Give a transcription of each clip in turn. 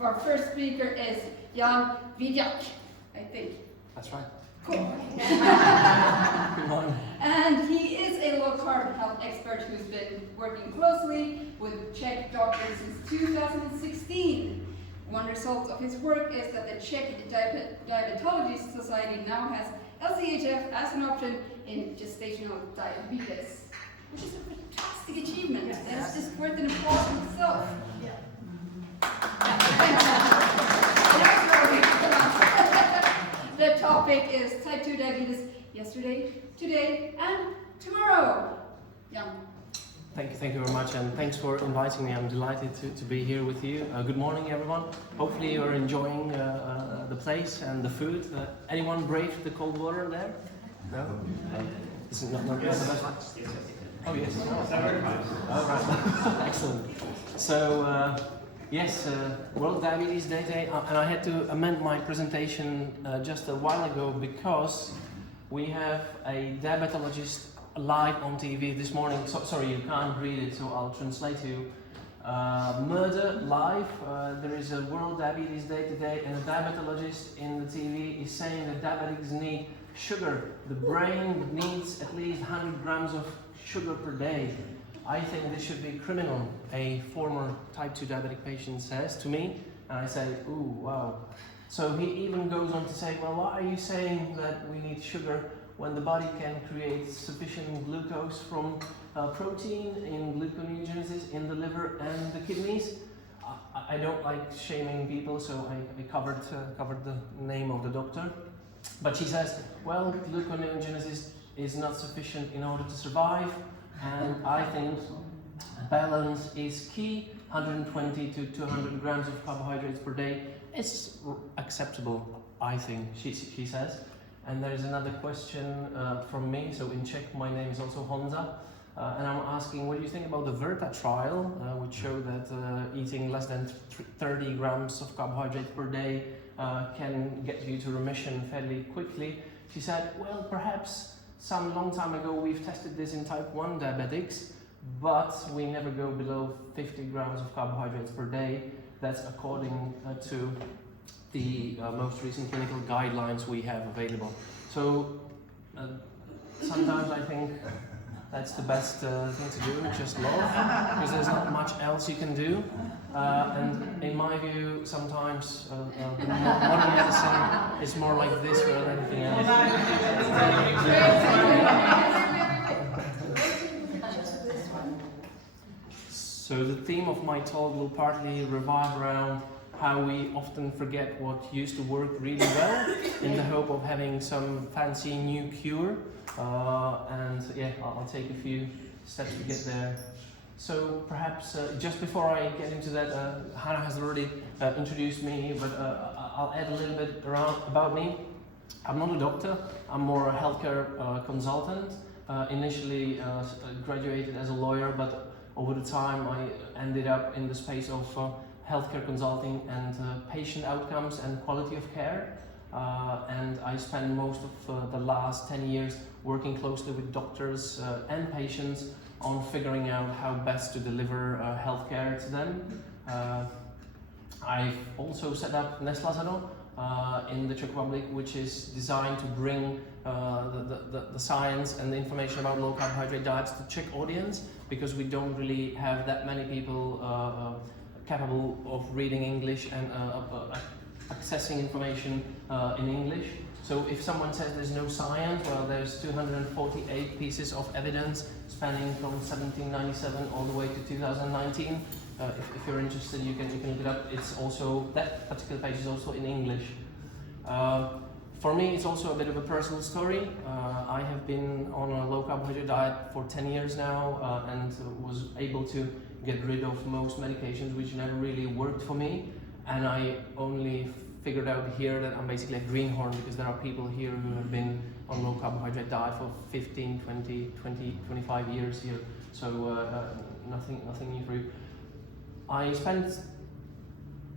our first speaker is Vyjidak, I think. That's right. Cool. Good morning. And he is a low-carb health expert who's been working closely with Czech doctors since 2016. One result of his work is that the Czech Diabetology Society now has LCHF as an option in gestational diabetes, which is a fantastic achievement. Yes. And it's just worth an applause in itself. Yeah. The topic is type 2 diabetes yesterday, today, and tomorrow. Yeah. Thank you very much, and thanks for inviting me. I'm delighted to be here with you. Good morning, everyone. Hopefully you're enjoying the place and the food. Anyone brave the cold water there? No? Is it not the best one? Oh, yes. Oh, right. Excellent. So, yes, World Diabetes Day, and I had to amend my presentation just a while ago because we have a diabetologist live on TV this morning. Sorry, you can't read it, so I'll translate to you. Murder live. There is a World Diabetes Day today, and a diabetologist in the TV is saying that diabetics need sugar. The brain needs at least 100 grams of sugar per day. I think this should be criminal, a former type 2 diabetic patient says to me, and I say, ooh, wow. So he even goes on to say, well, why are you saying that we need sugar when the body can create sufficient glucose from protein in gluconeogenesis in the liver and the kidneys? I don't like shaming people, so I covered the name of the doctor. But she says, well, gluconeogenesis is not sufficient in order to survive, and I think balance is key. 120 to 200 grams of carbohydrates per day is acceptable, I think, she says. And there is another question from me. So in Czech, my name is also Honza, and I'm asking, what do you think about the Verta trial, which showed that eating less than 30 grams of carbohydrates per day can get you to remission fairly quickly? She said, well, perhaps some long time ago we've tested this in type 1 diabetics, but we never go below 50 grams of carbohydrates per day. That's according to the most recent clinical guidelines we have available. So sometimes I think that's the best thing to do, just love, because there's not much else you can do. And in my view, sometimes modern medicine is more like this rather than anything else. So the theme of my talk will partly revolve around how we often forget what used to work really well in the hope of having some fancy new cure. And yeah, I'll take a few steps to get there. So perhaps just before I get into that, Hanna has already introduced me, but I'll add a little bit about me. I'm not a doctor, I'm more a healthcare consultant. Initially graduated as a lawyer, but over the time I ended up in the space of healthcare consulting and patient outcomes and quality of care. And I spent most of the last 10 years working closely with doctors and patients on figuring out how best to deliver healthcare to them. I've also set up Neslazado in the Czech Republic, which is designed to bring the science and the information about low carbohydrate diets to the Czech audience, because we don't really have that many people capable of reading English and accessing information in English. So if someone says there's no science, well, there's 248 pieces of evidence spanning from 1797 all the way to 2019. If you're interested, you can look it up. It's also, that particular page is also in English. For me, it's also a bit of a personal story. I have been on a low carbohydrate diet for 10 years now and was able to get rid of most medications which never really worked for me. And I only figured out here that I'm basically a greenhorn, because there are people here who have been on low carbohydrate diet for 15, 20, 25 years here. So nothing new for you. I spent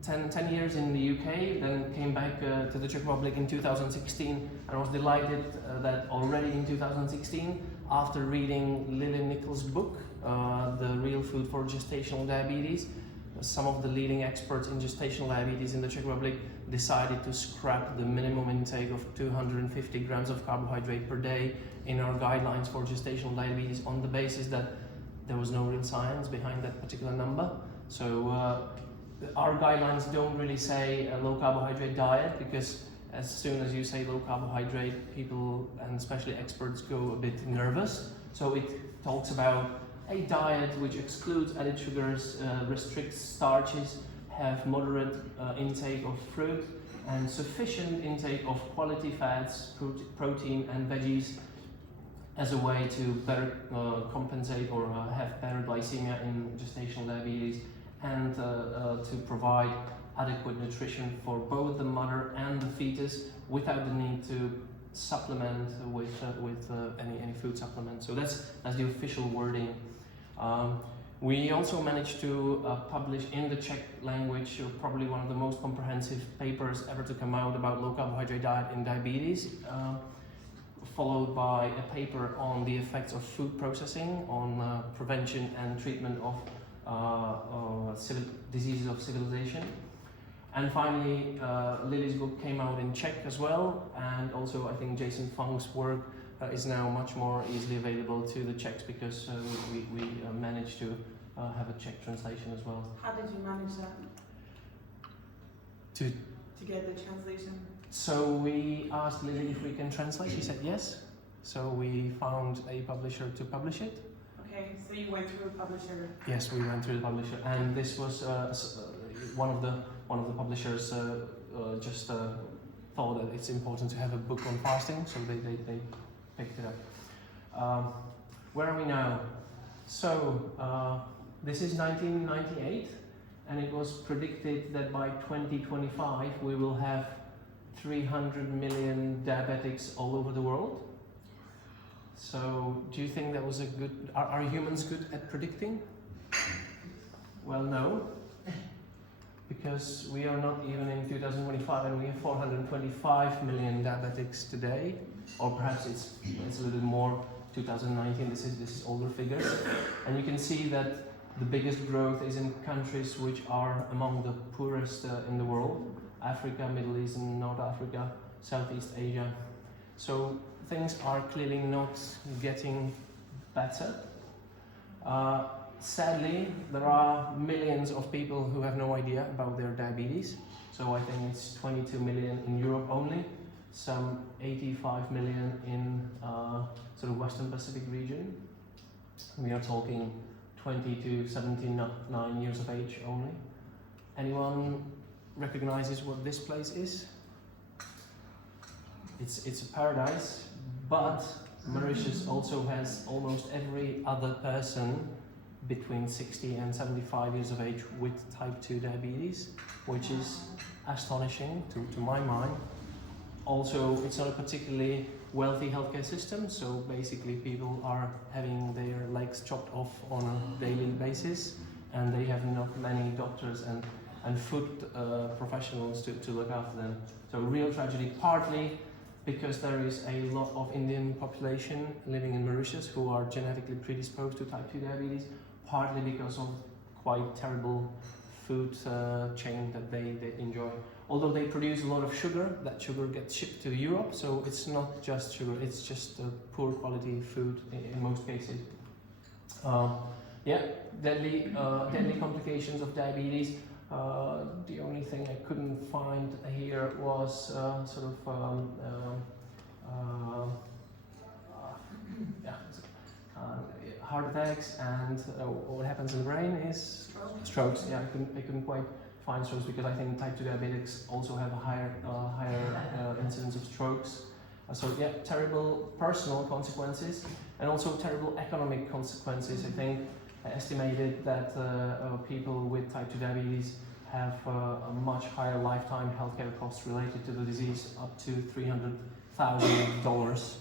10 years in the UK, then came back to the Czech Republic in 2016, and I was delighted that already in 2016, after reading Lily Nichols' book, The Real Food for Gestational Diabetes, some of the leading experts in gestational diabetes in the Czech Republic decided to scrap the minimum intake of 250 grams of carbohydrate per day in our guidelines for gestational diabetes on the basis that there was no real science behind that particular number. So our guidelines don't really say a low carbohydrate diet, because as soon as you say low carbohydrate, people and especially experts go a bit nervous. So it talks about a diet which excludes added sugars, restricts starches, have moderate intake of fruit, and sufficient intake of quality fats, protein and veggies as a way to better compensate or have better glycemia in gestational diabetes, and to provide adequate nutrition for both the mother and the fetus without the need to supplement with any food supplement. So that's the official wording. We also managed to publish in the Czech language probably one of the most comprehensive papers ever to come out about low carbohydrate diet in diabetes, followed by a paper on the effects of food processing on prevention and treatment of diseases of civilization. And finally, Lily's book came out in Czech as well, and also I think Jason Fung's work is now much more easily available to the Czechs, because we managed to have a Czech translation as well. How did you manage that? To get the translation? So we asked Lily if we can translate. She said yes. So we found a publisher to publish it. Okay, so you went through a publisher. Yes, we went through the publisher, and this was one of the publishers just thought that it's important to have a book on fasting, so they picked it up. Where are we now? So this is 1998, and it was predicted that by 2025 we will have 300 million diabetics all over the world. So do you think that was a good... Are humans good at predicting? Well, no. Because we are not even in 2025, and we have 425 million diabetics today. Or perhaps it's a little more, 2019, this is older figures. And you can see that the biggest growth is in countries which are among the poorest in the world. Africa, Middle East and North Africa, Southeast Asia. So things are clearly not getting better. Sadly, there are millions of people who have no idea about their diabetes. So I think it's 22 million in Europe only, some 85 million in sort of Western Pacific region. We are talking 20 to 79 years of age only. Anyone recognizes what this place is? It's a paradise, but Mauritius also has almost every other person between 60 and 75 years of age with type 2 diabetes, which is astonishing to my mind. Also, it's not a particularly wealthy healthcare system, so basically people are having their legs chopped off on a daily basis, and they have not many doctors and food professionals to look after them. So real tragedy, partly because there is a lot of Indian population living in Mauritius who are genetically predisposed to type 2 diabetes, partly because of quite terrible food chain that they enjoy. Although they produce a lot of sugar, that sugar gets shipped to Europe, so it's not just sugar, it's just poor quality food in most cases. Deadly complications of diabetes. The only thing I couldn't find here was heart attacks, and what happens in the brain is strokes. Yeah, I couldn't quite find strokes, because I think type 2 diabetics also have a higher incidence of strokes. So yeah, terrible personal consequences, and also terrible economic consequences. I think I estimated that people with type 2 diabetes have a much higher lifetime healthcare costs related to the disease, up to $300,000.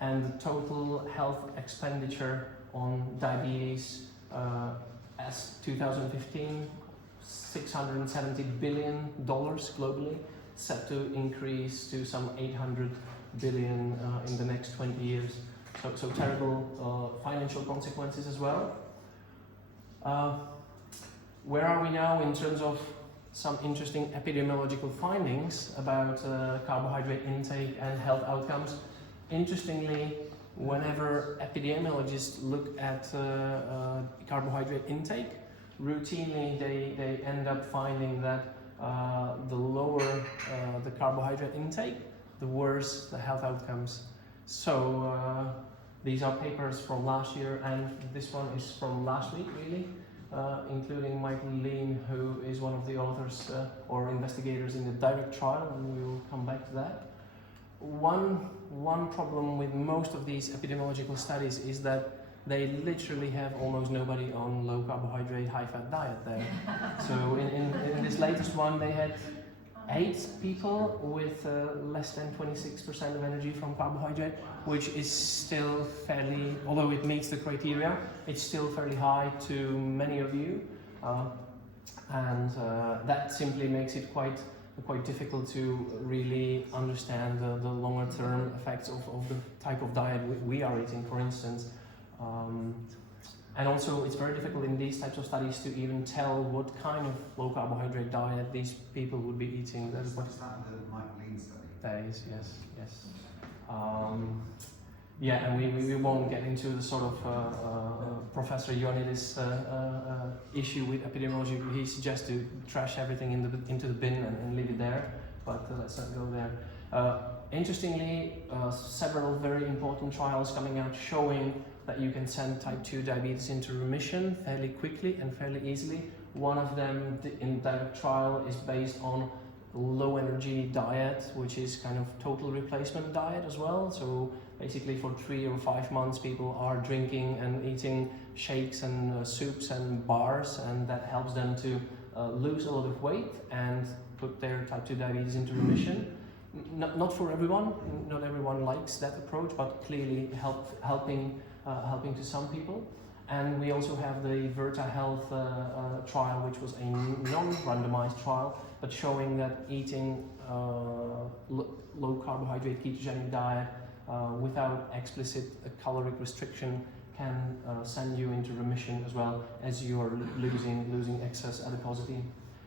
And the total health expenditure on diabetes as 2015, $670 billion globally, set to increase to some 800 billion in the next 20 years. So terrible financial consequences as well. where are we now in terms of some interesting epidemiological findings about carbohydrate intake and health outcomes? Interestingly, whenever epidemiologists look at carbohydrate intake, routinely they end up finding that the lower the carbohydrate intake, the worse the health outcomes. So these are papers from last year, and this one is from last week, really, including Michael Lean, who is one of the authors or investigators in the direct trial, and we'll come back to that. One problem with most of these epidemiological studies is that they literally have almost nobody on low carbohydrate, high fat diet there. So in this latest one, they had 8 people with less than 26% of energy from carbohydrate, which is still fairly, although it meets the criteria, it's still fairly high to many of you. And that simply makes it quite difficult to really understand the longer term effects of the type of diet we are eating, for instance. And also it's very difficult in these types of studies to even tell what kind of low carbohydrate diet these people would be eating. That's that the Michael Lean study? That is, yes. Yeah, and we won't get into the sort of Professor Ioannidis issue with epidemiology. He suggests to trash everything into the bin and leave it there, but let's not go there. Interestingly, several very important trials coming out showing that you can send type 2 diabetes into remission fairly quickly and fairly easily. One of them in direct trial is based on low energy diet, which is kind of total replacement diet as well. So basically for 3 or 5 months people are drinking and eating shakes and soups and bars, and that helps them to lose a lot of weight and put their type 2 diabetes into remission. Not for everyone, not everyone likes that approach, but clearly helping to some people. And we also have the Verta Health trial, which was a non-randomized trial, but showing that eating low carbohydrate ketogenic diet without explicit caloric restriction can send you into remission as well as you are losing excess adiposity.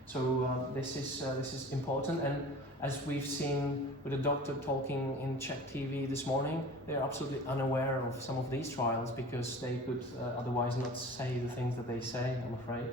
So this is important, and as we've seen with a doctor talking in Czech TV this morning, they're absolutely unaware of some of these trials because they could otherwise not say the things that they say, I'm afraid.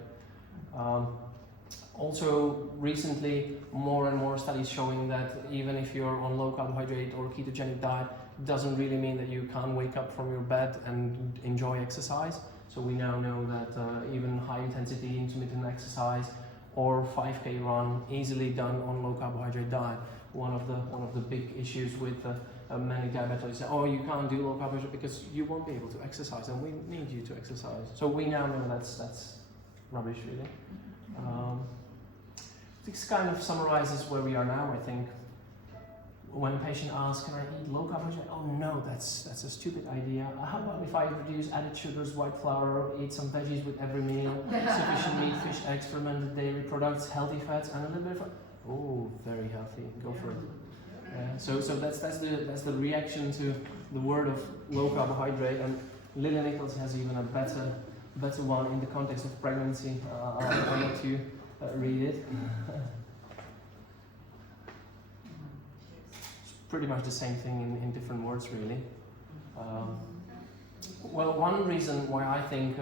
Also, recently, more and more studies showing that even if you're on low carbohydrate or ketogenic diet, it doesn't really mean that you can't wake up from your bed and enjoy exercise. So we now know that even high intensity intermittent exercise or 5K run easily done on low carbohydrate diet. One of the big issues with many diabetics say, oh, you can't do low carbohydrate because you won't be able to exercise, and we need you to exercise. So we now know that's rubbish, really. This kind of summarizes where we are now, I think. When a patient asks, can I eat low carbohydrate? Oh no, that's a stupid idea. How about if I reduce added sugars, white flour, eat some veggies with every meal, sufficient meat, fish, eggs, fermented dairy products, healthy fats, and a little bit of fat? Oh, very healthy. Go for it. So that's the reaction to the word of low carbohydrate, and Lily Nichols has even a better one in the context of pregnancy. I'll let you read it. Pretty much the same thing in different words, really. Well, one reason why I think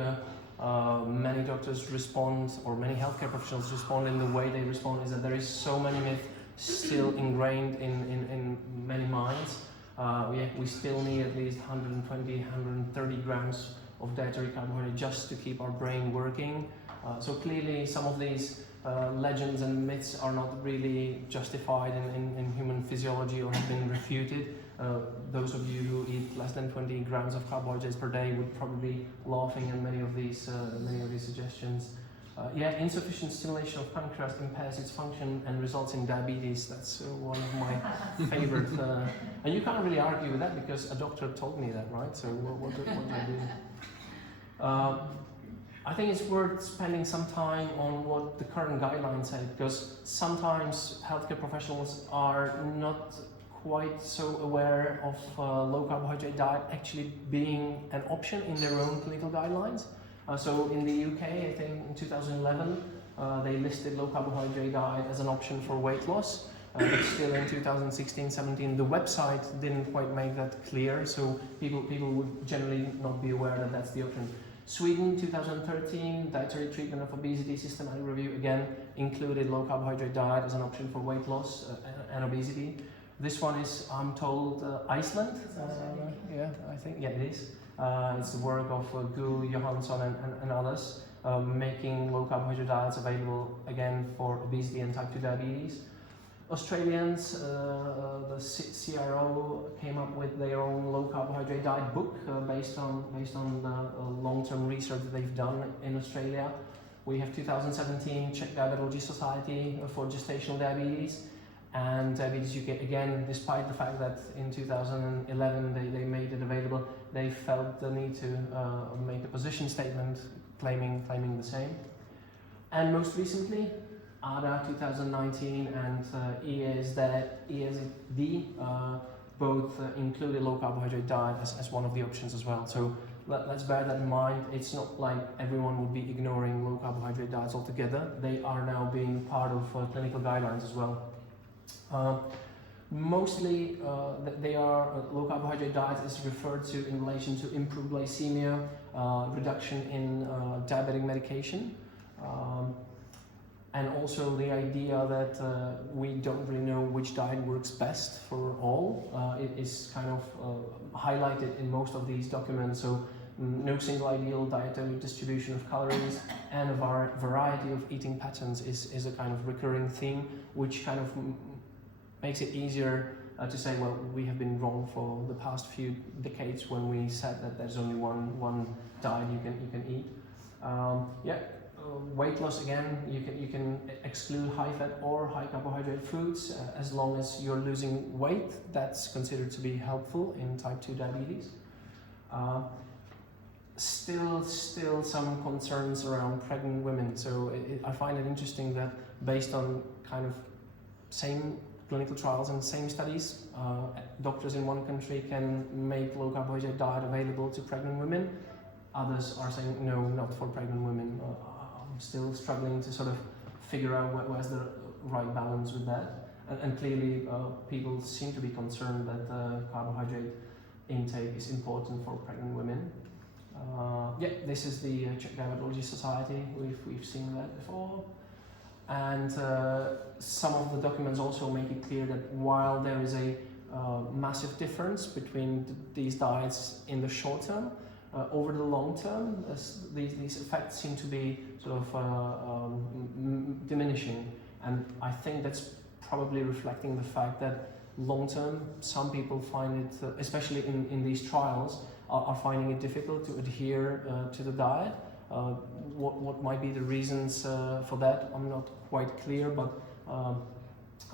many doctors respond, or many healthcare professionals respond in the way they respond, is that there is so many myths still ingrained in many minds. We still need at least 120, 130 grams of dietary carbohydrate just to keep our brain working. So clearly some of these legends and myths are not really justified in human physiology or have been refuted. Those of you who eat less than 20 grams of carbohydrates per day would probably be laughing at many of these suggestions. Insufficient stimulation of pancreas impairs its function and results in diabetes. That's one of my favorite. And you can't really argue with that because a doctor told me that, right? So what do I do? I think it's worth spending some time on what the current guidelines say, because sometimes healthcare professionals are not quite so aware of low carbohydrate diet actually being an option in their own clinical guidelines. So in the UK, I think in 2011, they listed low carbohydrate diet as an option for weight loss. But still in 2016-17, the website didn't quite make that clear, so people would generally not be aware that that's the option. Sweden, 2013, dietary treatment of obesity systematic review, again, included low carbohydrate diet as an option for weight loss and obesity. This one is, I'm told, Iceland. Yeah, I think, yeah, it is. It's the work of Gu, Johansson and others, making low carbohydrate diets available again for obesity and type 2 diabetes. Australians, the CRO came up with their own low carbohydrate diet book based on the long-term research that they've done in Australia. We have 2017 Czech Diabetology Society for gestational diabetes, and Diabetes UK, again, despite the fact that in 2011 they made it available, they felt the need to make a position statement claiming the same. And most recently, ADA 2019 and ESD both included low carbohydrate diet as one of the options as well. So let's bear that in mind. It's not like everyone would be ignoring low carbohydrate diets altogether. They are now being part of clinical guidelines as well. Mostly they are low carbohydrate diet is referred to in relation to improved glycemia, reduction in diabetic medication. And also the idea that we don't really know which diet works best for all. It is kind of highlighted in most of these documents. So no single ideal dietary distribution of calories and a variety of eating patterns is a kind of recurring theme, which kind of makes it easier to say, well, we have been wrong for the past few decades when we said that there's only one diet you can eat. Weight loss, again, you can exclude high fat or high carbohydrate foods as long as you're losing weight. That's considered to be helpful in type 2 diabetes. Still some concerns around pregnant women. So I find it interesting that based on kind of same clinical trials and same studies, doctors in one country can make low carbohydrate diet available to pregnant women. Others are saying no, not for pregnant women. I'm still struggling to sort of figure out where's the right balance with that. And clearly people seem to be concerned that carbohydrate intake is important for pregnant women. This is the Czech Diabetology Society. We've seen that before. And some of the documents also make it clear that while there is a massive difference between these diets in the short term, over the long term, these effects seem to be sort of diminishing. And I think that's probably reflecting the fact that long term, some people find it, especially in these trials, are finding it difficult to adhere to the diet. What might be the reasons for that, I'm not quite clear, but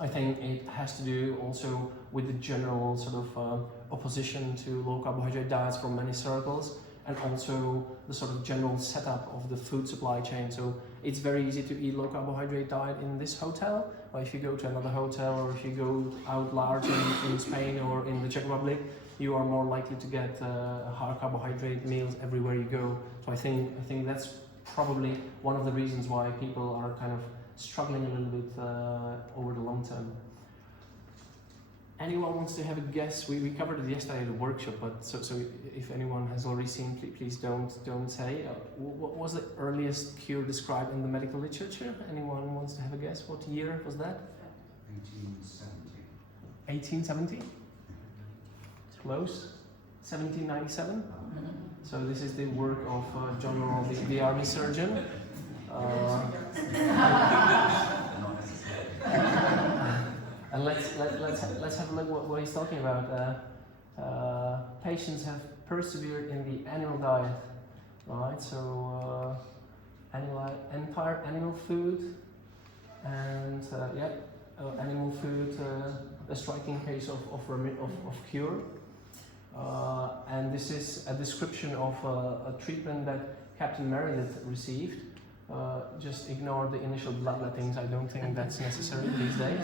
I think it has to do also with the general sort of opposition to low carbohydrate diets from many circles, and also the sort of general setup of the food supply chain. So it's very easy to eat low carbohydrate diet in this hotel, or if you go to another hotel, or if you go out large in Spain or in the Czech Republic, you are more likely to get high carbohydrate meals everywhere you go. So I think that's probably one of the reasons why people are kind of struggling a little bit over the long term. Anyone wants to have a guess? We covered it yesterday at the workshop, but so if anyone has already seen, please don't say. What was the earliest cure described in the medical literature? Anyone wants to have a guess? What year was that? 1870. 1870? Close. 1797. So this is the work of John Laurel, the army surgeon. Not necessarily. And let's have a look what he's talking about. Patients have persevered in the animal diet, right? So entire animal food, and animal food. A striking case of cure. And this is a description of a treatment that Captain Meredith received. Just ignore the initial bloodlettings. I don't think that's necessary these days.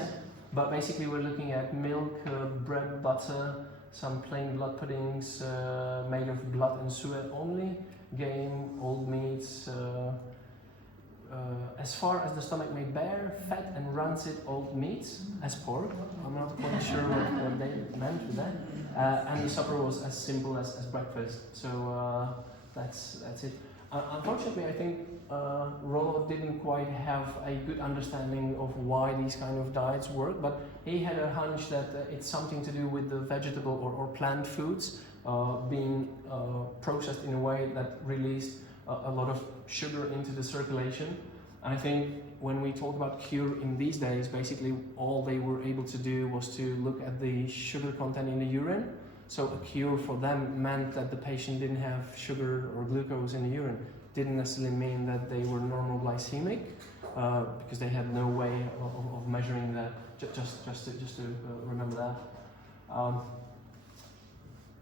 But basically we're looking at milk, bread, butter, some plain blood puddings made of blood and suet only, game, old meats, as far as the stomach may bear, fat and rancid old meats, as pork. I'm not quite sure what they meant with that. And the supper was as simple as breakfast. So that's it. Unfortunately, I think Rollo didn't quite have a good understanding of why these kind of diets work, but he had a hunch that it's something to do with the vegetable or plant foods being processed in a way that released a lot of sugar into the circulation. And I think when we talk about cure in these days, basically all they were able to do was to look at the sugar content in the urine. So a cure for them meant that the patient didn't have sugar or glucose in the urine. Didn't necessarily mean that they were normal glycemic, because they had no way of measuring that. Just to remember that.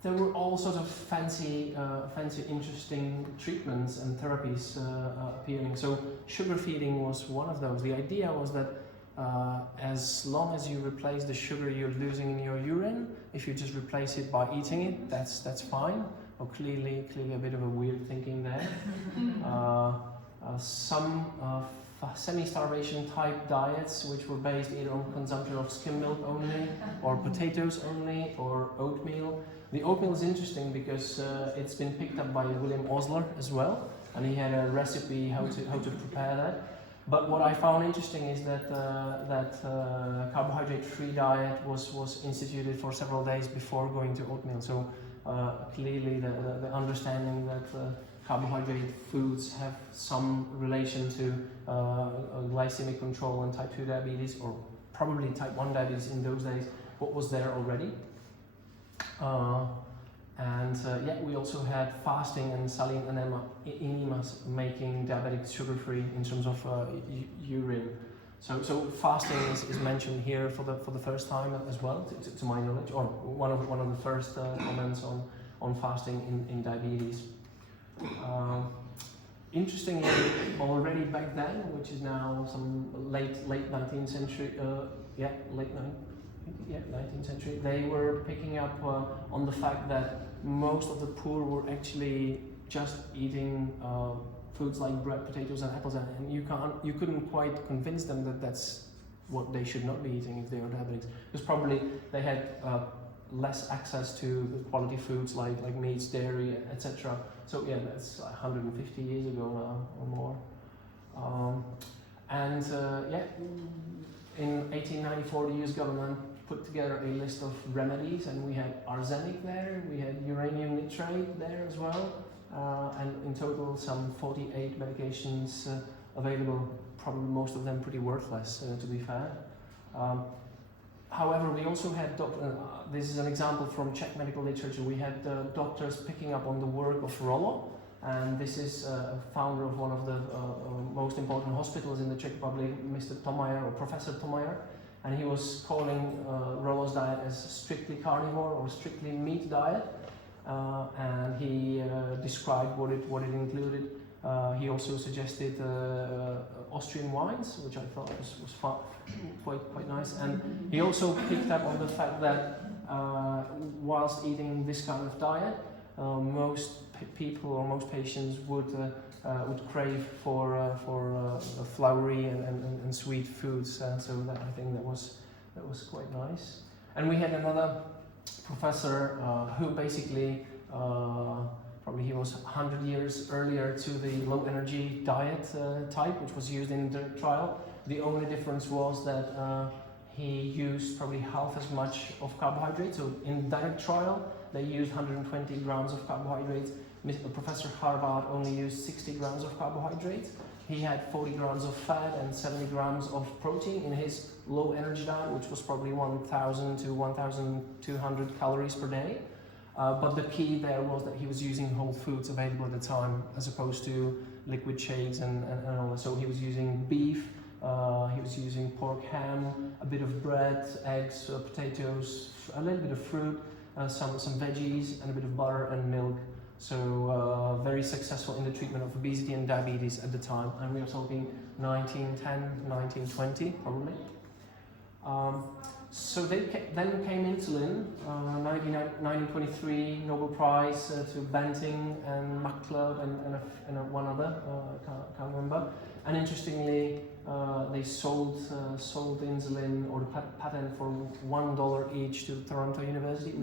There were all sorts of fancy, interesting treatments and therapies appearing. So sugar feeding was one of those. The idea was that as long as you replace the sugar you're losing in your urine, if you just replace it by eating it, that's fine. Well, clearly a bit of a weird thinking there. Some semi-starvation type diets which were based either on consumption of skim milk only, or potatoes only, or oatmeal. The oatmeal is interesting because it's been picked up by William Osler as well, and he had a recipe how to prepare that. But what I found interesting is that carbohydrate-free diet was instituted for several days before going to oatmeal. So clearly the understanding that carbohydrate foods have some relation to glycemic control and type 2 diabetes, or probably type 1 diabetes in those days, what was there already. We also had fasting and saline enemas making diabetics sugar-free in terms of urine. So fasting is mentioned here for the first time as well, to my knowledge, or one of the first comments on fasting in diabetes. Interestingly, already back then, which is now some late 19th century, 19th century, they were picking up on the fact that most of the poor were actually just eating foods like bread, potatoes, and apples, and you couldn't quite convince them that that's what they should not be eating if they are diabetics, because probably they had less access to quality foods like meats, dairy, etc. So yeah, that's 150 years ago now or more. In 1894, the US government put together a list of remedies, and we had arsenic there, we had uranium nitrate there as well, and in total some 48 medications available, probably most of them pretty worthless, to be fair. However, we also had, this is an example from Czech medical literature, we had doctors picking up on the work of Rollo, and this is a founder of one of the most important hospitals in the Czech Republic, Mr. Tomayer, or Professor Tomayer, and he was calling Rollo's diet as strictly carnivore or strictly meat diet, and he described what it included. He also suggested Austrian wines, which I thought was quite nice, and he also picked up on the fact that whilst eating this kind of diet, most people or most patients would crave for floury and sweet foods, so that I think that was quite nice. And we had another professor who basically probably he was 100 years earlier to the low energy diet type, which was used in the trial. The only difference was that he used probably half as much of carbohydrates. So in direct trial, they used 120 grams of carbohydrates. Professor Harvard only used 60 grams of carbohydrates. He had 40 grams of fat and 70 grams of protein in his low energy diet, which was probably 1,000 to 1,200 calories per day. But the key there was that he was using whole foods available at the time, as opposed to liquid shakes and all that. So he was using beef, he was using pork, ham, a bit of bread, eggs, potatoes, a little bit of fruit, some veggies, and a bit of butter and milk. So very successful in the treatment of obesity and diabetes at the time, and we are talking 1910, 1920 probably. So then came insulin, 1923 Nobel Prize to Banting and McClure and one other, can't remember. And interestingly, they sold insulin or the patent for $1 each to Toronto University.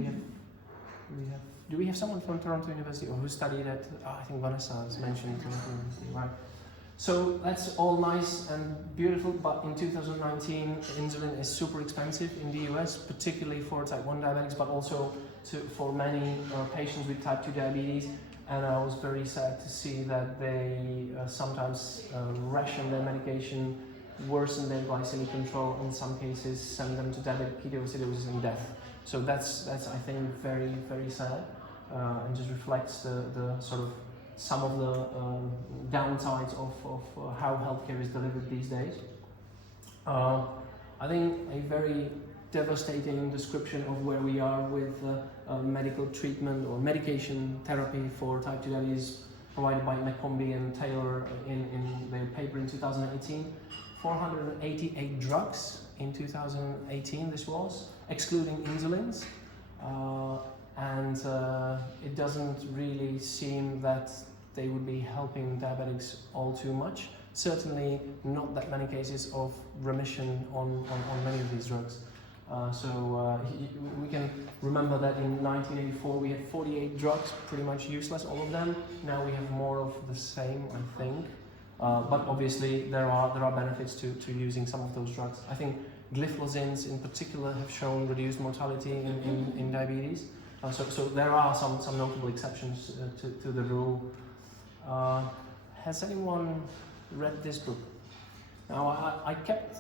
Do we have someone from Toronto University or who studied at? I think Vanessa has mentioned. Right. So that's all nice and beautiful, but in 2019, insulin is super expensive in the US, particularly for type 1 diabetics, but also for many patients with type 2 diabetes. And I was very sad to see that they sometimes ration their medication, worsen their glycemic control, in some cases send them to diabetic ketoacidosis and death. So that's I think very, very sad, and just reflects the sort of some of the downsides of how healthcare is delivered these days. I think a very devastating description of where we are with medical treatment or medication therapy for type 2 diabetes provided by McCombie and Taylor in their paper in 2018. 488 drugs in 2018 this was, excluding insulins. And it doesn't really seem that they would be helping diabetics all too much. Certainly not that many cases of remission on many of these drugs. We can remember that in 1984 we had 48 drugs, pretty much useless, all of them. Now we have more of the same, I think. But obviously there are benefits to using some of those drugs. I think glyphosins in particular have shown reduced mortality in diabetes. So there are some notable exceptions to the rule. Has anyone read this book? Now I kept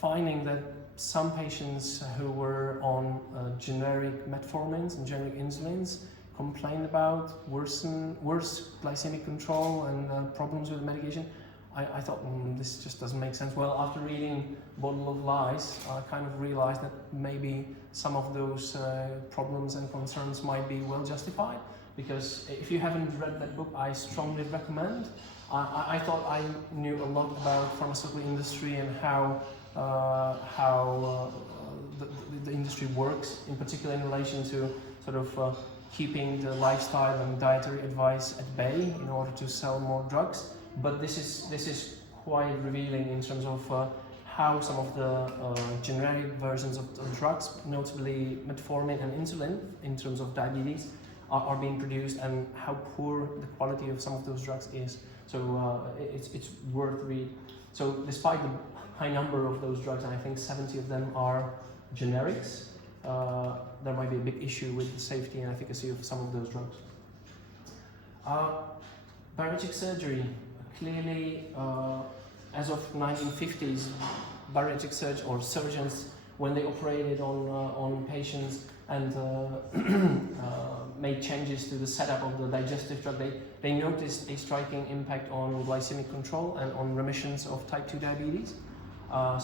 finding that some patients who were on generic metformins and generic insulins complained about worse glycemic control and problems with the medication. I thought, this just doesn't make sense. Well, after reading Bottle of Lies, I kind of realized that maybe some of those problems and concerns might be well justified, because if you haven't read that book, I strongly recommend. I thought I knew a lot about pharmaceutical industry and how the industry works, in particular in relation to sort of keeping the lifestyle and dietary advice at bay in order to sell more drugs. But this is quite revealing in terms of how some of the generic versions of drugs, notably metformin and insulin, in terms of diabetes, are being produced, and how poor the quality of some of those drugs is. So it's worth read. So despite the high number of those drugs, and I think 70 of them are generics, there might be a big issue with the safety and efficacy of some of those drugs. Bariatric surgery. Clearly, as of 1950s, bariatric surgeons, when they operated on patients and made changes to the setup of the digestive tract, they noticed a striking impact on glycemic control and on remissions of type 2 diabetes. I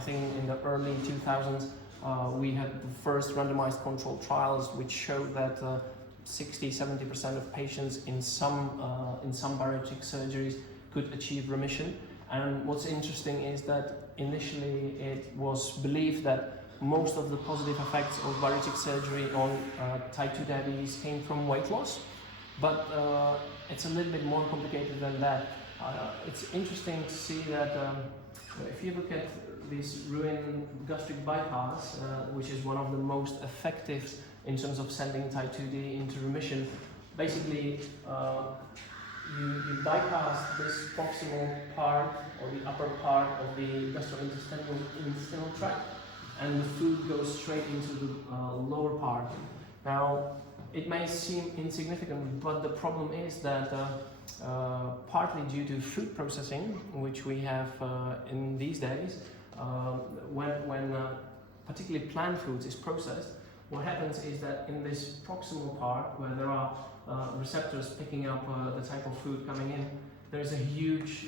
think in the early 2000s, we had the first randomized controlled trials which showed that 60-70% of patients in some bariatric surgeries could achieve remission. And what's interesting is that initially it was believed that most of the positive effects of bariatric surgery on type 2 diabetes came from weight loss, but it's a little bit more complicated than that. It's interesting to see that if you look at this Roux gastric bypass, which is one of the most effective in terms of sending type 2D into remission, basically you bypass this proximal part or the upper part of the gastrointestinal tract, and the food goes straight into the lower part. Now, it may seem insignificant, but the problem is that partly due to food processing, which we have in these days, when particularly plant foods is processed, what happens is that in this proximal part, where there are receptors picking up the type of food coming in, there is a huge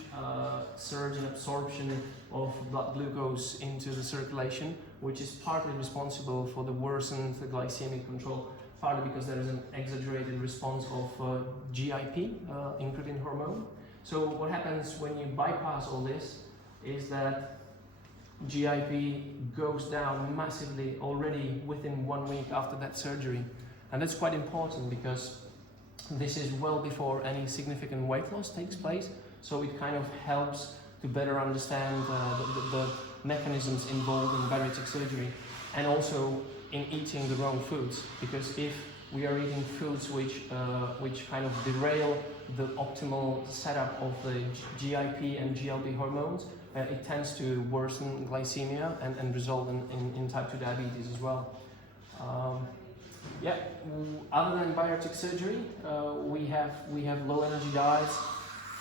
surge in absorption of blood glucose into the circulation, which is partly responsible for the worsened glycemic control, partly because there is an exaggerated response of GIP, incretin hormone. So what happens when you bypass all this is that GIP goes down massively already within 1 week after that surgery. And that's quite important because this is well before any significant weight loss takes place. So it kind of helps to better understand the mechanisms involved in bariatric surgery, and also in eating the wrong foods. Because if we are eating foods which kind of derail the optimal setup of the GIP and GLP hormones, it tends to worsen glycemia and result in type 2 diabetes as well. Other than bariatric surgery, we have low energy diets,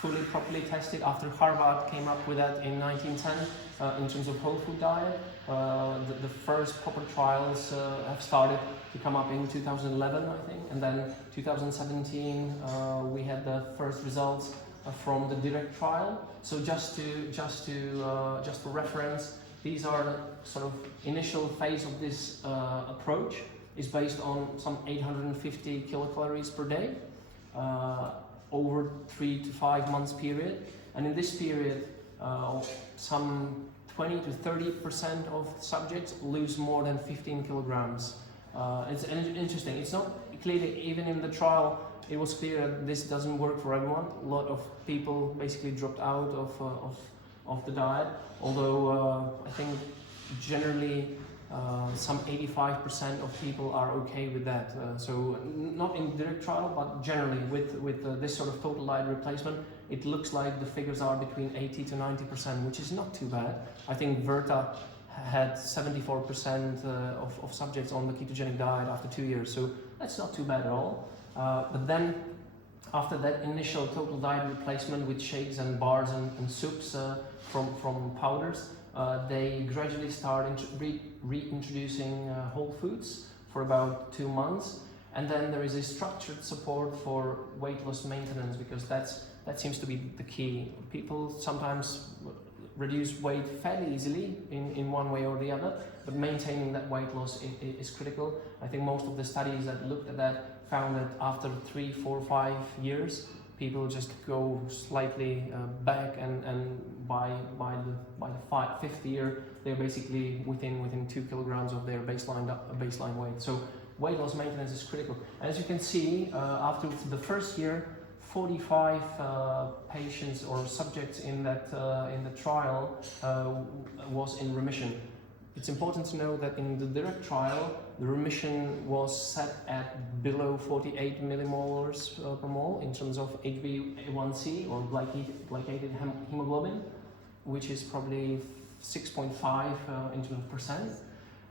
fully properly tested after Harvard came up with that in 1910 in terms of whole food diet. The first proper trials have started to come up in 2011, I think, and then 2017 we had the first results from the direct trial. So just for reference, these are the sort of initial phase of this approach. Is based on some 850 kilocalories per day over 3 to 5 months period, and in this period some 20 to 30% of subjects lose more than 15 kilograms. It's interesting. It's not clearly, even in the trial, it was clear that this doesn't work for everyone. A lot of people basically dropped out of the diet, although I think generally some 85% of people are okay with that. So not in direct trial, but generally with this sort of total diet replacement, it looks like the figures are between 80 to 90%, which is not too bad. I think Virta had 74% of subjects on the ketogenic diet after 2 years, so that's not too bad at all. But then after that initial total diet replacement with shakes and bars and soups from powders, they gradually start reintroducing whole foods for about 2 months, and then there is a structured support for weight loss maintenance, because that seems to be the key. People sometimes reduce weight fairly easily in one way or the other, but maintaining that weight loss is critical. I think most of the studies that looked at that found that after 3, 4, 5 years, people just go slightly back, and by the fifth year, they're basically within 2 kilograms of their baseline weight. So weight loss maintenance is critical. As you can see, after the first year, 45 patients or subjects in the trial was in remission. It's important to know that in the direct trial, the remission was set at below 48 millimolars per mole in terms of HbA1c or glycated hemoglobin, which is probably 6.5 in terms of percent.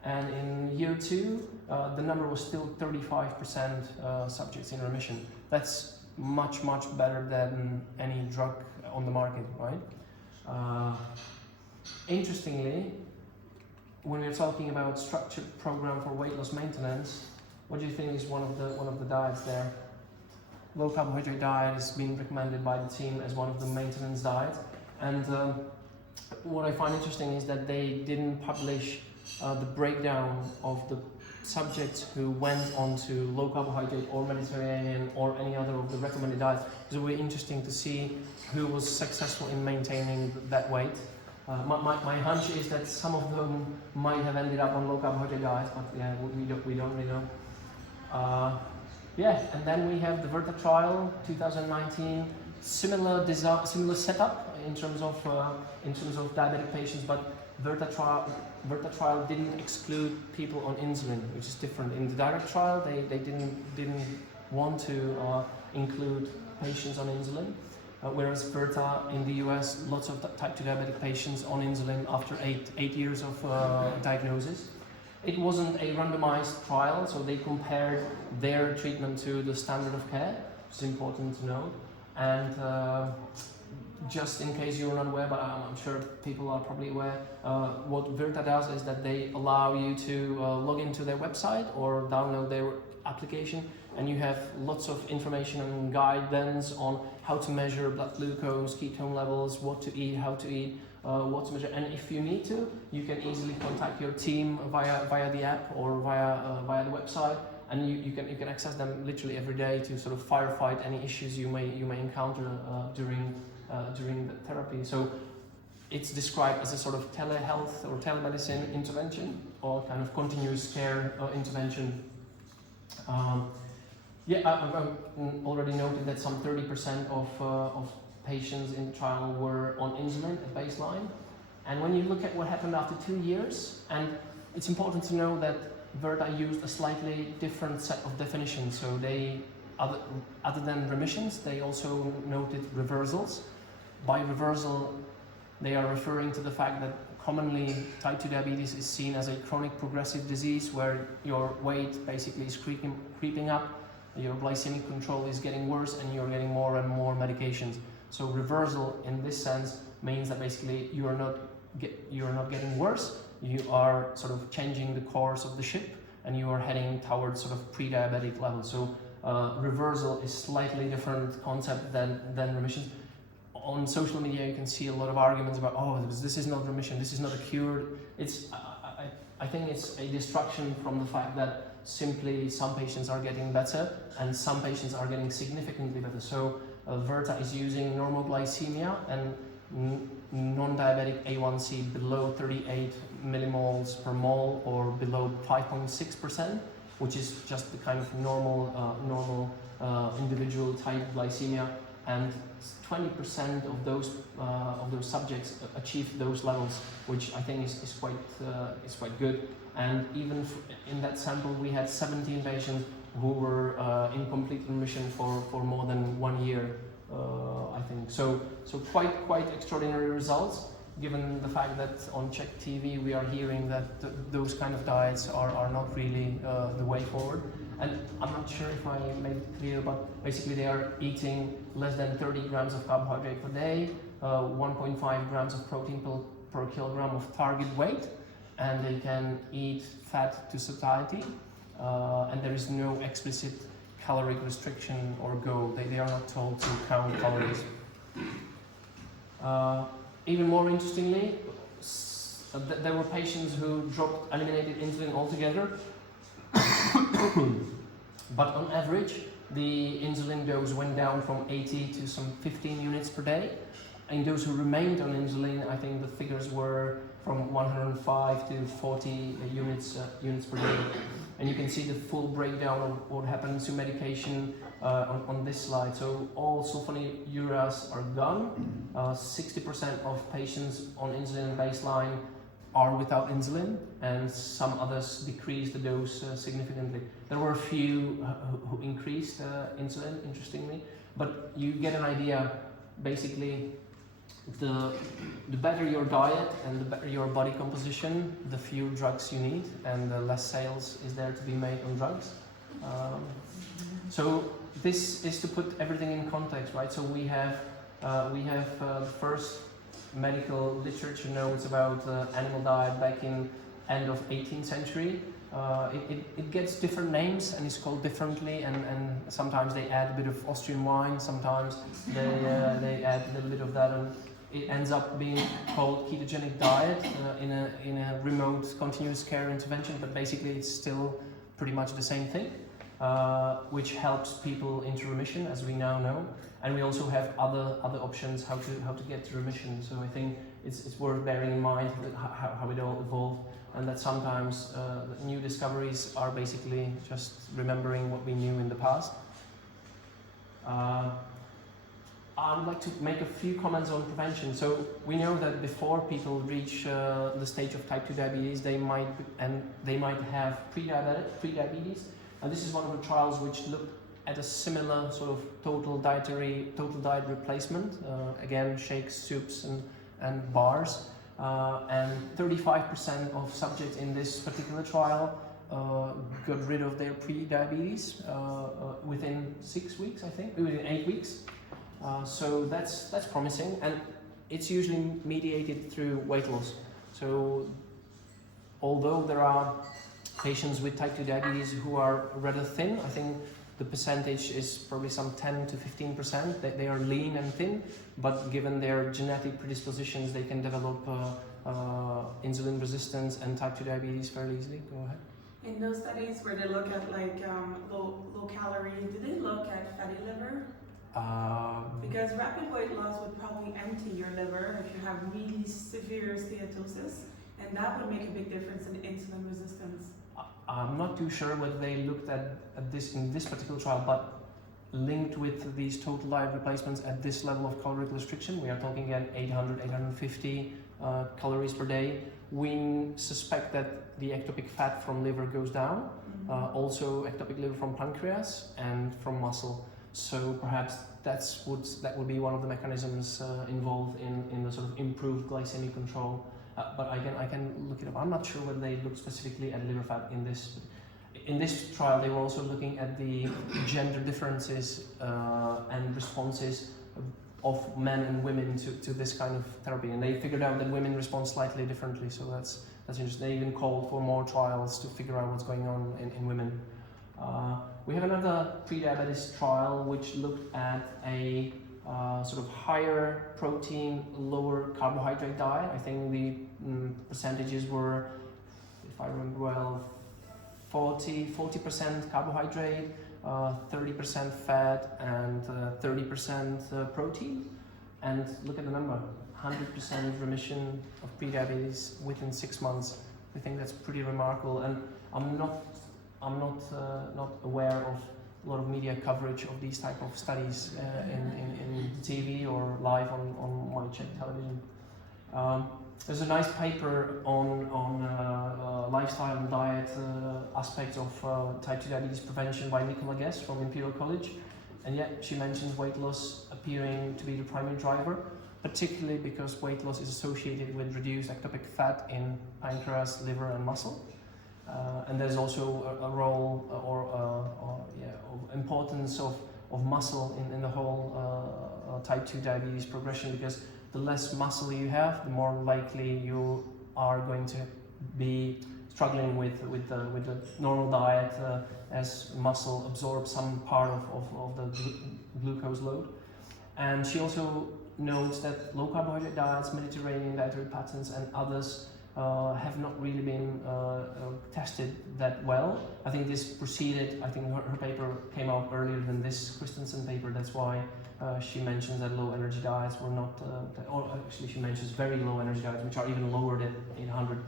And in year 2, the number was still 35% subjects in remission. That's much better than any drug on the market, right? Interestingly, when we're talking about structured program for weight loss maintenance, what do you think is one of the diets there? Low carbohydrate diet is being recommended by the team as one of the maintenance diets, and what I find interesting is that they didn't publish the breakdown of the subjects who went on to low carbohydrate or Mediterranean or any other of the recommended diets. It's really interesting to see who was successful in maintaining that weight. My hunch is that some of them might have ended up on low carbohydrate diets, but yeah, we don't really know. And then we have the Virta trial, 2019, similar setup in terms of diabetic patients, but Virta trial didn't exclude people on insulin, which is different. In the direct trial, they didn't want to include patients on insulin. Whereas Virta in the US, lots of type 2 diabetic patients on insulin after 8 years of diagnosis. It wasn't a randomized trial, so they compared their treatment to the standard of care, which is important to know. And just in case you're not aware, but I'm sure people are probably aware, what Virta does is that they allow you to log into their website or download their application, and you have lots of information and guidance on how to measure blood glucose, ketone levels, what to eat, how to eat, what to measure. And if you need to, you can easily contact your team via the app or via the website, and you can access them literally every day to sort of firefight any issues you may encounter during the therapy. So it's described as a sort of telehealth or telemedicine intervention or kind of continuous care intervention. I've already noted that some 30% of patients in the trial were on insulin at baseline. And when you look at what happened after 2 years, and it's important to know that Virta used a slightly different set of definitions. So they, other than remissions, they also noted reversals. By reversal, they are referring to the fact that commonly type 2 diabetes is seen as a chronic progressive disease where your weight basically is creeping up, your glycemic control is getting worse, and you're getting more and more medications. So reversal in this sense means that basically you are not getting worse, you are sort of changing the course of the ship and you are heading towards sort of pre-diabetic levels. So reversal is slightly different concept than remission. On social media you can see a lot of arguments about, oh, this is not remission, this is not a cure. I think it's a distraction from the fact that simply some patients are getting better and some patients are getting significantly better. So Virta is using normal glycemia and non-diabetic A1C below 38 millimoles per mole or below 5.6%, which is just the kind of normal individual type glycemia, and 20% of those subjects achieved those levels, which I think is quite good. And even in that sample, we had 17 patients who were in complete remission for more than 1 year. I think so quite extraordinary results, given the fact that on Czech TV we are hearing that those kind of diets are not really the way forward. And I'm not sure if I made it clear, but basically they are eating less than 30 grams of carbohydrate per day, 1.5 grams of protein per kilogram of target weight, and they can eat fat to satiety, and there is no explicit caloric restriction or goal. They are not told to count calories. Even more interestingly, there were patients who eliminated insulin altogether, but on average the insulin dose went down from 80 to some 15 units per day. And those who remained on insulin, I think the figures were from 105 to 40 units per day. And you can see the full breakdown of what happens to medication on this slide. So all sulfonylureas are gone. 60% of patients on insulin baseline are without insulin, and some others decrease the dose significantly. There were a few who increased insulin, interestingly, but you get an idea. Basically, the better your diet and the better your body composition, the fewer drugs you need, and the less sales is there to be made on drugs. So this is to put everything in context, right? So we have the first medical literature notes about animal diet back in end of 18th century. It gets different names and is called differently, and sometimes they add a bit of Austrian wine, sometimes they add a little bit of that, and it ends up being called ketogenic diet in a remote continuous care intervention, but basically it's still pretty much the same thing, which helps people into remission, as we now know. And we also have other options how to get to remission. So I think it's worth bearing in mind how it all evolved, and that sometimes new discoveries are basically just remembering what we knew in the past. I would like to make a few comments on prevention. So we know that before people reach the stage of type 2 diabetes, they might have pre-diabetes, and this is one of the trials which looked at a similar sort of total diet replacement. Again, shakes, soups, and bars, and 35% of subjects in this particular trial got rid of their pre-diabetes within 6 weeks, I think, within 8 weeks. So that's promising, and it's usually mediated through weight loss. So although there are patients with type 2 diabetes who are rather thin, I think the percentage is probably some 10 to 15%, that they are lean and thin, but given their genetic predispositions, they can develop insulin resistance and type 2 diabetes fairly easily. Go ahead. In those studies where they look at like low calorie, do they look at fatty liver? Because rapid weight loss would probably empty your liver if you have really severe steatosis, and that would make a big difference in insulin resistance. I'm not too sure whether they looked at this in this particular trial, but linked with these total diet replacements at this level of caloric restriction, we are talking again 800, 850 calories per day. We suspect that the ectopic fat from liver goes down, also ectopic liver from pancreas and from muscle. So perhaps that would be one of the mechanisms involved in the sort of improved glycemic control. But I can look it up. I'm not sure whether they looked specifically at liver fat in this. In this trial, they were also looking at the gender differences and responses of men and women to this kind of therapy, and they figured out that women respond slightly differently. So that's interesting. They even called for more trials to figure out what's going on in women. We have another pre-diabetes trial which looked at a sort of higher protein, lower carbohydrate diet. I think the percentages were, if I remember well, 40% carbohydrate, 30% fat, and 30% protein. And look at the number, 100% remission of pre-diabetes within 6 months. I think that's pretty remarkable, and I'm not aware of a lot of media coverage of these type of studies in TV or live on my Czech television. There's a nice paper on lifestyle and diet aspects of type 2 diabetes prevention by Nicola Guest from Imperial College, and yet she mentions weight loss appearing to be the primary driver, particularly because weight loss is associated with reduced ectopic fat in pancreas, liver and muscle. And there's also a role or importance of muscle in the whole type 2 diabetes progression, because the less muscle you have, the more likely you are going to be struggling with the normal diet, as muscle absorbs some part of the glucose load. And she also notes that low carbohydrate diets, Mediterranean dietary patterns and others have not really been tested that well. I think this preceded, I think her paper came out earlier than this Christensen paper. That's why she mentions that low energy diets were not, or actually she mentions very low energy diets, which are even lower than 800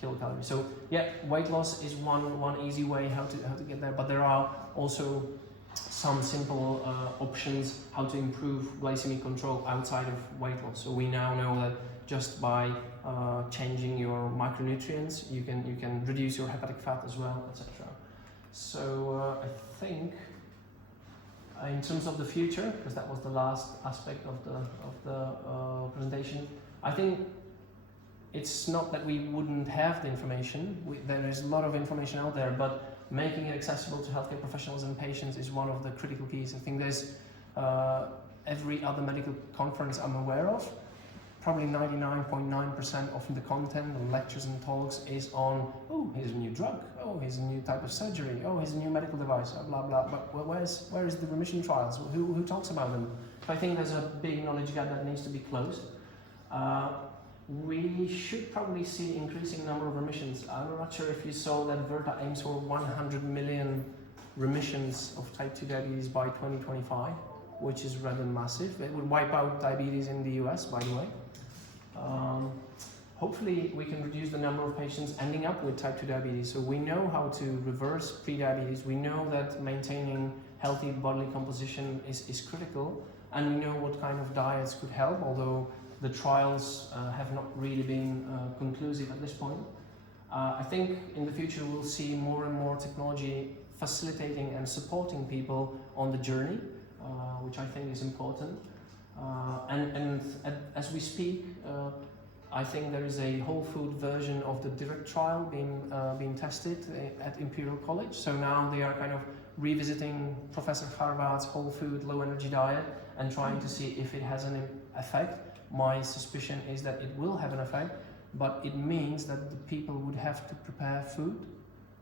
kilocalories. So yeah, weight loss is one easy way how to get there, but there are also some simple options how to improve glycemic control outside of weight loss. So we now know that just by changing your micronutrients, you can reduce your hepatic fat as well, etc. So I think in terms of the future, because that was the last aspect of the presentation, I think it's not that we wouldn't have the information. There is a lot of information out there, but making it accessible to healthcare professionals and patients is one of the critical keys. I think there's every other medical conference I'm aware of, probably 99.9% of the content, the lectures and talks is on, oh, here's a new drug, oh, here's a new type of surgery, oh, here's a new medical device, blah, blah, but where is the remission trials? Who talks about them? So I think there's a big knowledge gap that needs to be closed. We should probably see increasing number of remissions. I'm not sure if you saw that Virta aims for 100 million remissions of type 2 diabetes by 2025, which is rather massive. It would wipe out diabetes in the US, by the way. Hopefully we can reduce the number of patients ending up with type 2 diabetes. So we know how to reverse pre-diabetes. We know that maintaining healthy bodily composition is critical, and we know what kind of diets could help, although the trials have not really been conclusive at this point. I think in the future we'll see more and more technology facilitating and supporting people on the journey, which I think is important. And as we speak, I think there is a whole food version of the direct trial being tested at Imperial College. So now they are kind of revisiting Professor Harvard's whole food, low energy diet and trying to see if it has an effect. My suspicion is that it will have an effect, but it means that the people would have to prepare food,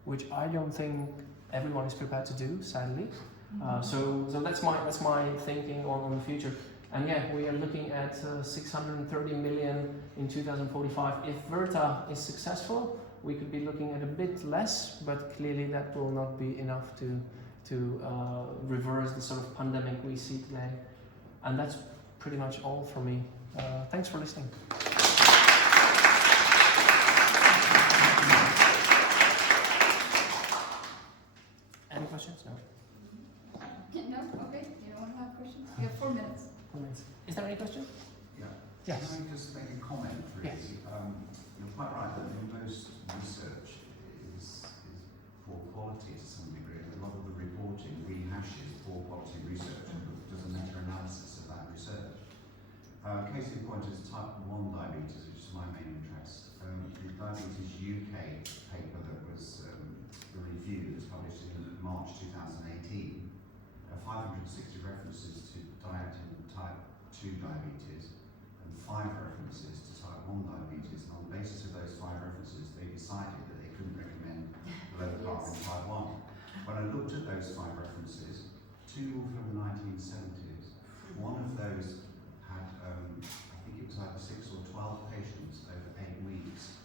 which I don't think everyone is prepared to do, sadly. So that's my thinking on the future. And yeah, we are looking at 630 million in 2045. If Virta is successful, we could be looking at a bit less, but clearly that will not be enough to to reverse the sort of pandemic we see today. And that's pretty much all for me. Thanks for listening. Any questions? No? No? Okay. You don't want to have questions? You have 4 minutes. 4 minutes. Is there any question? Yeah. Yes. Can I just make a comment, really? Yes. You're quite right that most research is poor quality to some degree. A lot of the reporting rehashes poor quality research and does a meta-analysis of that research. Case in point is type 1 diabetes, which is my main interest. The Diabetes UK paper that was reviewed, was published in March 2018, 560 references to diet in type 2 diabetes and 5 references to type 1 diabetes. And on the basis of those 5 references, they decided that they couldn't recommend low carb in type 1. When I looked at those 5 references, 2 from the 1970s, one of those had, I think it was either 6 or 12 patients over 8 weeks.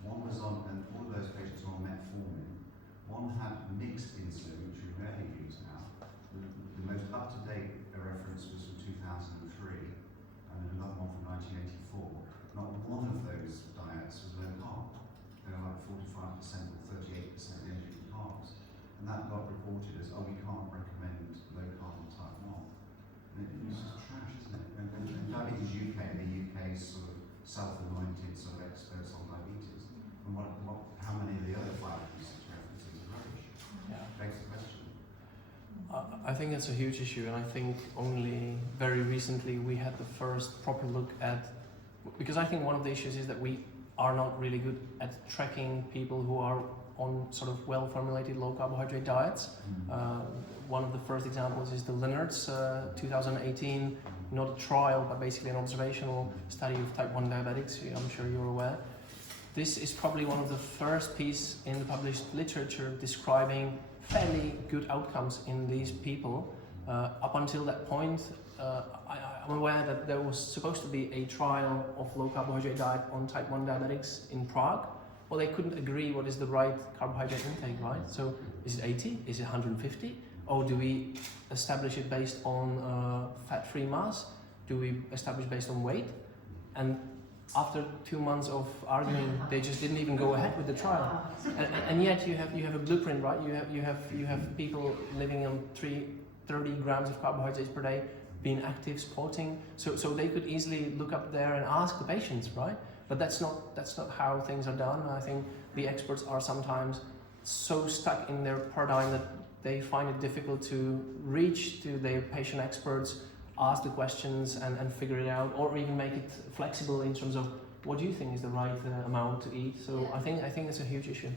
One was on, and all of those patients were on metformin. One had mixed insulin, which we rarely use now. The most up-to-date reference was from 2003, and then another one from 1984. Not one of those diets was low carb. They were like 45% or 38% energy from carbs. And that got reported as, oh, we can't recommend low carb in type 1. And it's just trash, isn't it? And Diabetes UK, and the UK's sort of self-anointed sort of experts on diabetes. And how many of the other 5 research references are rubbish? Yeah. Begs the question. I think that's a huge issue, and I think only very recently we had the first proper look at, because I think one of the issues is that we are not really good at tracking people who are on sort of well-formulated low carbohydrate diets. One of the first examples is the Leonard's 2018, not a trial, but basically an observational study of type 1 diabetics. I'm sure you're aware. This is probably one of the first pieces in the published literature describing fairly good outcomes in these people. Up until that point, I'm aware that there was supposed to be a trial of low carbohydrate diet on type 1 diabetics in Prague. Well, they couldn't agree what is the right carbohydrate intake, right? So is it 80? Is it 150? Or do we establish it based on fat-free mass? Do we establish based on weight? And after 2 months of arguing, they just didn't even go ahead with the trial. And yet you have a blueprint, right? You have people living on 30 grams of carbohydrates per day, being active, sporting. So they could easily look up there and ask the patients, right? But that's not how things are done. I think the experts are sometimes so stuck in their paradigm that they find it difficult to reach to their patient experts, ask the questions and figure it out, or even make it flexible in terms of what do you think is the right amount to eat. So Yeah. I think it's a huge issue.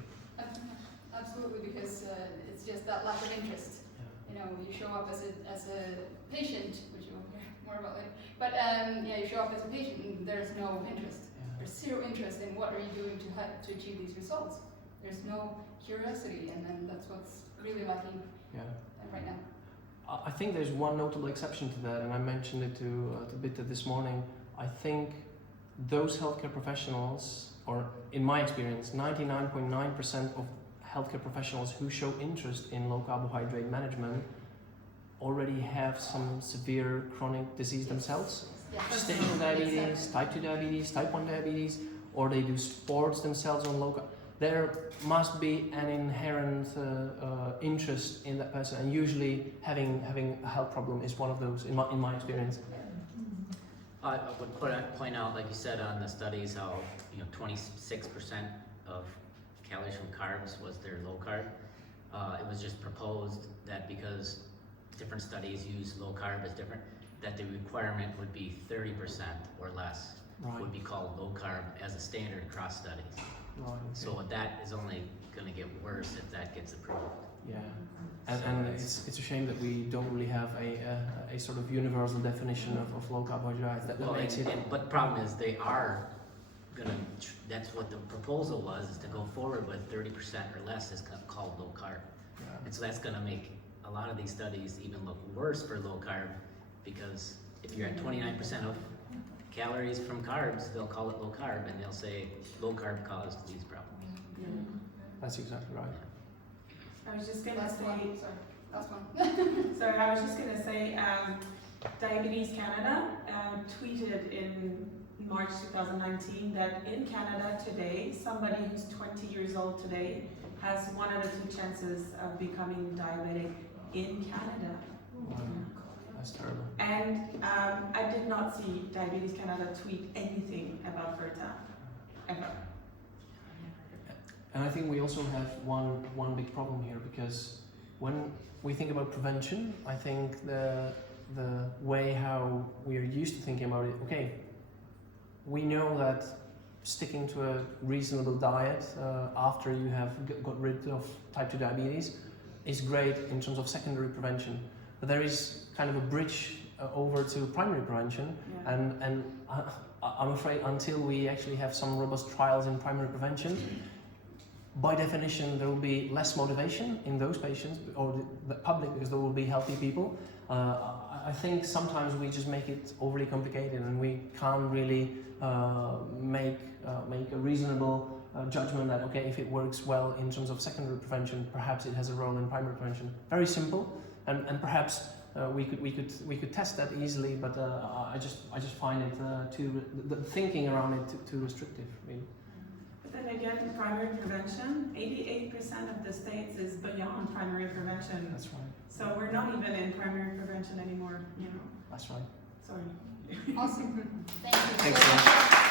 Absolutely, because it's just that lack of interest. You know, you show up as a patient, which you'll hear more about later. But you show up as a patient and there's no interest. There's zero interest in what are you doing to achieve these results. There's no curiosity, and then that's what's really lacking right now. I think there's one notable exception to that, and I mentioned it to Bitte this morning. I think those healthcare professionals, or in my experience, 99.9% of healthcare professionals who show interest in low carbohydrate management already have some severe chronic disease themselves. Gestational diabetes, type 2 diabetes, type 1 diabetes, or they do sports themselves on low carb. There must be an inherent interest in that person, and usually having a health problem is one of those in my experience. I would point out, like you said on the studies, how 26% of calories from carbs was their low carb. It was just proposed that because different studies use low carb as different, that the requirement would be 30% or less would be called low carb as a standard across studies. Right, okay. So that is only going to get worse if that gets approved. Yeah, and it's a shame that we don't really have a sort of universal definition of low carbohydrates. That makes it. But the problem is they are going to. That's what the proposal was, is to go forward with 30% or less is called low carb. Yeah. And so that's going to make a lot of these studies even look worse for low carb, because if you're at 29% of calories from carbs, they'll call it low carb, and they'll say low carb caused these problems. That's exactly right. I was just gonna say, last one. So I was just going to say, Diabetes Canada tweeted in March 2019 that in Canada today, somebody who's 20 years old today has 1 out of 2 chances of becoming diabetic in Canada. That's terrible. And I did not see Diabetes Canada tweet anything about Virta, ever. And I think we also have one big problem here, because when we think about prevention, I think the way how we are used to thinking about it, okay, we know that sticking to a reasonable diet after you have got rid of type 2 diabetes is great in terms of secondary prevention. But there is kind of a bridge over to primary prevention, Yeah. and I'm afraid until we actually have some robust trials in primary prevention, by definition there will be less motivation in those patients or the public, because there will be healthy people. I think sometimes we just make it overly complicated, and we can't really make a reasonable judgment that, okay, if it works well in terms of secondary prevention, perhaps it has a role in primary prevention. Very simple, and perhaps we could test that easily, but I just find it the thinking around it too restrictive, really. But then again, primary prevention, 88% of the states is beyond primary prevention. That's right. So we're not even in primary prevention anymore, you know. That's right. Sorry. Awesome. Thank you. Thanks so much.